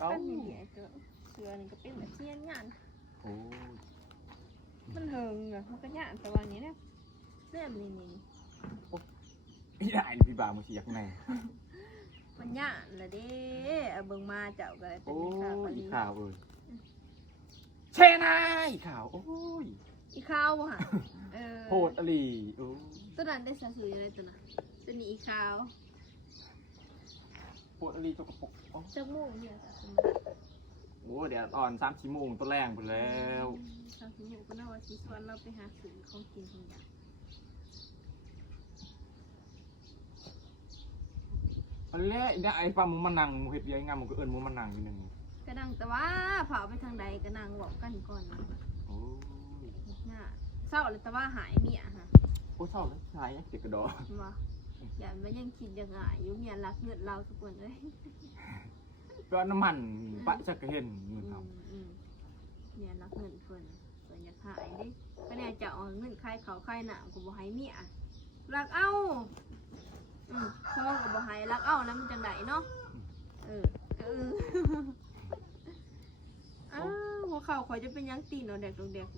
กันนี่ไอ้เสือนี่ก็เป็นแบบเชี่ยนงาน โอ้ย มันเฮิงอะมันก็ยากแต่ว่านี้เนี่ยเรื่องนี่ พี่ได้พี่บ่าวมือเสียกแน่ มันยากละเด้เอาเบิ่งมาเจ้าก็เลยเป็น โอ้ ข่าวย อีข่าวเช่นายข่าวโอ้ย อีข้าวค่ะ โหดอลีโอ้ ตัวนั้นได้สะสืออะไรตัวนั้นตัวนี้อีข้าว โหดอลีตัวกระปกโอ้ จักโมงเนี่ยจ้ะ โหเดี๋ยวตอน3 ชั่วโมงตัวแรงไปแล้ว ทางที่หนูก็น่าว่าสิส่วนเราไปหาซื้อของกินของอยาก อันแรกเนี่ยไอ้ปลาหมูมันนังหมูเห็ดเดียวงามหมูก็เอิญหมูมันนังนิดนึง ก็นั่งแต่ว่าเผาไปทางใดก็นั่งบอกกันก่อนนะ โอ้ย น่ะเศร้าเลยแต่ว่าหายเมียฮะ โอ้ยเศร้าเลยชายเด็กกระดอ ว่าอย่ามายังคิดยังไงอยู่เมียรักเงินเราทุกคนเลย ก็น้ำมันปะจักรเห็นเงินครับ เมียรักเงินเพิ่นอยากหายดิก็เนี่ยจะเอาเงินใครเขาใครหนากูบอกให้เมียรักเอ้าพ่อก็บอกให้รักเอ้าแล้วมันจังไดเนาะอ้าวหัวเข่าข่อยจะเป็นยังตีนเอาเด็กเด็ก